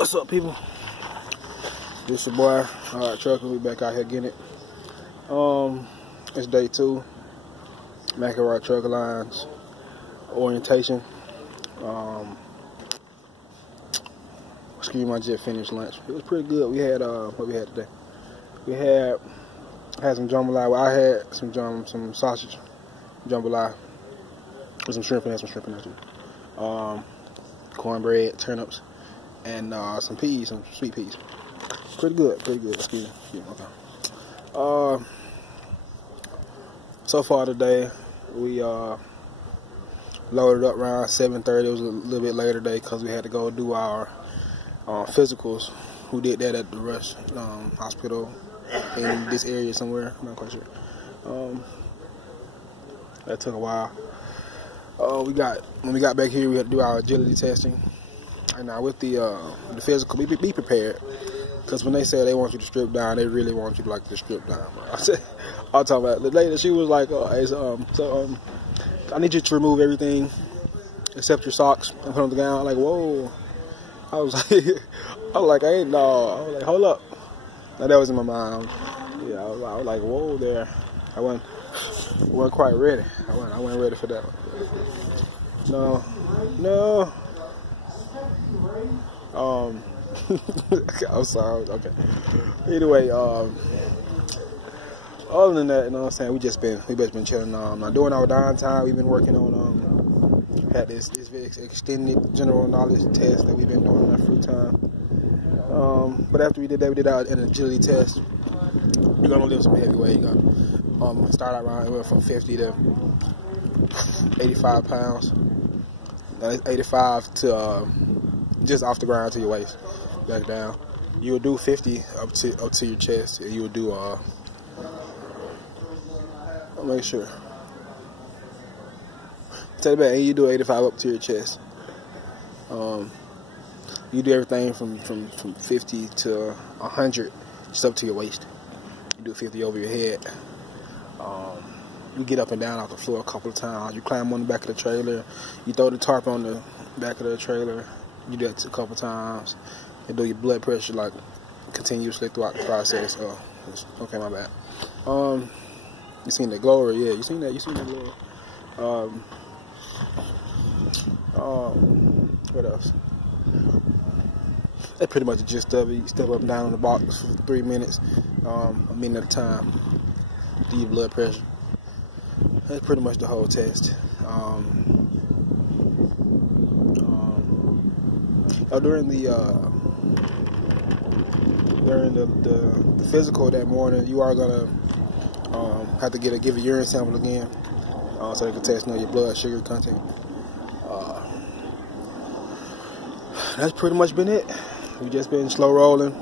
What's up, people? This your boy, Alright Trucker. We back out here getting it. It's day 2. McElroy Trucker Lines orientation. Excuse me, I just finished lunch. It was pretty good. We had what we had today. We had some jambalaya. Well, I had some sausage jambalaya with some shrimp in it. Cornbread, turnips, and some peas, some sweet peas. Pretty good. Excuse me. Okay. So far today, we loaded up around 7:30. It was a little bit later today because we had to go do our physicals. We did that at the Rush Hospital in this area somewhere. I'm not quite sure. That took a while. When we got back here, we had to do our agility testing. And now with the physical, be prepared. Because when they say they want you to strip down, they really want you to strip down. I'll talk about it. The lady, she was like, I need you to remove everything except your socks and put on the gown. Like, whoa. I was like, I was like, hold up. Now that was in my mind. Yeah, I was like, whoa there. I wasn't quite ready. I wasn't ready for that one. No. I'm sorry. Okay. Anyway, other than that, you know what I'm saying, we just been chilling. During our downtime, we've been working on had this extended general knowledge test that we've been doing in our free time. But after we did that, we did an agility test. We're gonna lift some heavy weight. Start out around, it went from 50 to 85 pounds. 85 to just off the ground to your waist, back down. You would do 50 up to your chest, and you would do I'll make sure. Tell you back, and you do 85 up to your chest. You do everything from 50 to 100 just up to your waist. You do 50 over your head. You get up and down off the floor a couple of times. You climb on the back of the trailer. You throw the tarp on the back of the trailer. You do that a couple of times. You do your blood pressure continuously throughout the process. Okay, my bad. You seen the glory? Yeah, you seen that? You seen the glory? What else? That's pretty much the gist of it. You step up and down on the box for 3 minutes, a minute at a time. Do your blood pressure. That's pretty much the whole test. During the physical that morning, you are gonna have to give a urine sample again, so they can test your blood sugar content. That's pretty much been it. We just been slow rolling.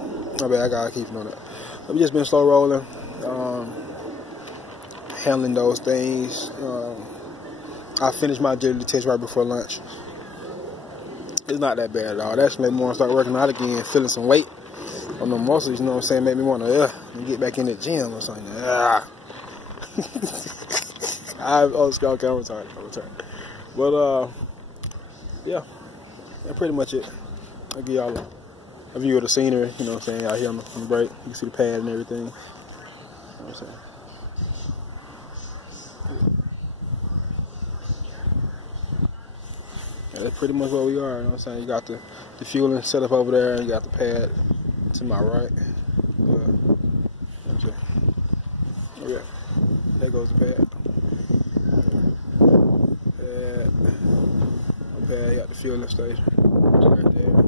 I gotta keep doing that. We just been slow rolling. Handling those things. I finished my agility test right before lunch. It's not that bad at all. It actually made me want to start working out again, feeling some weight on the muscles, you know what I'm saying? Made me want to get back in the gym or something. I'm tired. But yeah, that's pretty much it. I'll give y'all a view of the scenery, you know what I'm saying, out here on the break. You can see the pad and everything. You know what I'm saying? Yeah, that's pretty much where we are, you know what I'm saying? You got the fueling set up over there, and you got the pad to my right. Okay. There goes the pad. You got the fueling station right there.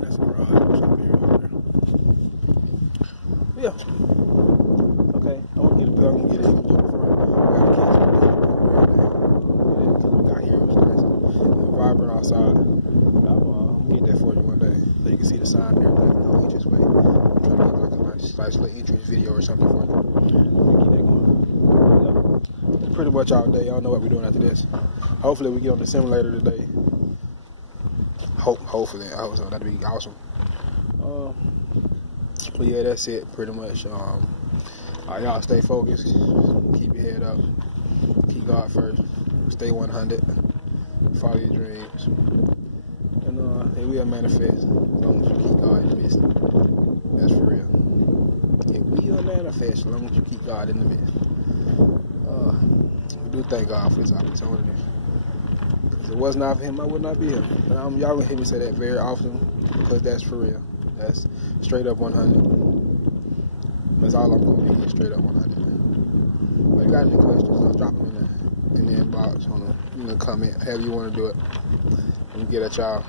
That's the garage. Yeah. Okay. I'm gonna get it in the front. Vibrant outside. I'm gonna get that for you one day, so you can see the sign and everything. Go Entrance Way. I'm trying to get a nice little entrance video or something for you. Get that going. Yep. Pretty much all day. I don't know what we're doing after this. Hopefully we get on the simulator today. Hopefully, I hope so. That'd be awesome. But yeah, that's it. Pretty much. Y'all stay focused. Keep your head up. Keep God first. Stay 100. Follow your dreams. and it will manifest as long as you keep God in the midst. That's for real. It will manifest as long as you keep God in the midst. We do thank God for His opportunity. If it was not for Him, I would not be here. And y'all gonna hear me say that very often because that's for real. That's straight up 100. That's all I'm gonna be, straight up 100. If you got any questions, drop them in the inbox, on the comment, however you want to do it. And get at y'all.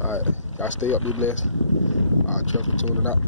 Alright, y'all stay up, be blessed. Alright, Chuck, tuning out.